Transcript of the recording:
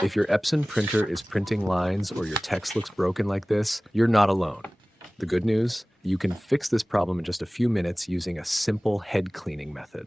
If your Epson printer is printing lines or your text looks broken like this, you're not alone. The good news, you can fix this problem in just a few minutes using a simple head cleaning method.